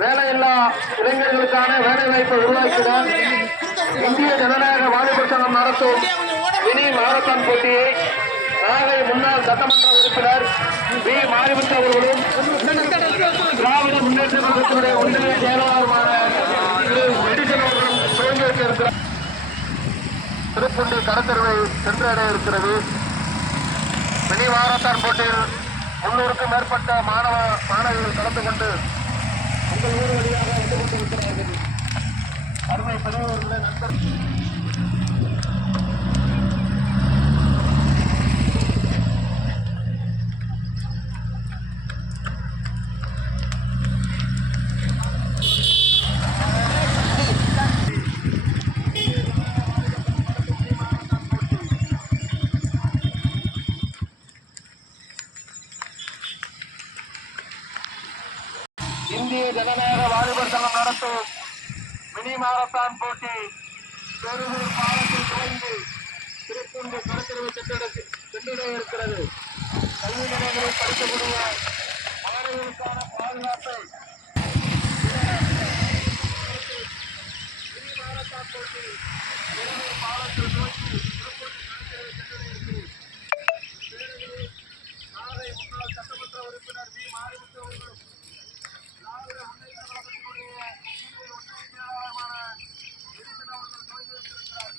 வேலையில்லா இளைஞர்களுக்கான வேலை வாய்ப்பை உருவாக்கிட இந்திய ஜனநாயக வாலிபர் சங்கம் நடத்தும் மினி மாரத்தான் போட்டியை நாகை முன்னாள் சட்டமன்ற உறுப்பினர் பி மாரிமுத்து அவர்களும் திராவிட முன்னேற்ற கழகத்தினுடைய ஒன்றிய செயலாளருமான திரு மெடிசன் அவர்களும் துவங்கி வைக்க இருக்கிறார். திருப்பூண்டி கடத்தெருவை சென்றடைய இருக்கிறது. மினி மாரத்தான் போட்டியில் 300க்கும் மேற்பட்ட மாணவிகள் கலந்து கொண்டு உங்கள் ஊர் வழியாக வந்து கொண்டிருக்கிறார்கள். அருமை பெரியவர்களே, நண்பர் இந்திய ஜனநாயக வாலிபர் சங்கம் நடத்தும் மினி மாரத்தான் போட்டி பெருவூர் பாலத்தில் துவங்கி திருப்பூண்டி கடற்கரை சென்றடைய இருக்கிறது. கல்வி நிலையங்களில் படிக்கக்கூடிய மாணவர்களுக்கான பாதுகாப்பை மினி மாரத்தான் போட்டி பெருவூர் பாலத்தில் துவங்கி திருப்பூண்டி கடற்கரை சென்றடைய இருக்கிறது. பேரணியில் நாகை முன்னாள் சட்டமன்ற உறுப்பினர் பி மாரிமுத்து அவர்களும் திராவிட முன்னேற்ற கழகத்தினுடைய ஒன்றிய செயலாளருமான மெடிசன் அவர்கள் துவங்கி வைத்திருக்கிறார்.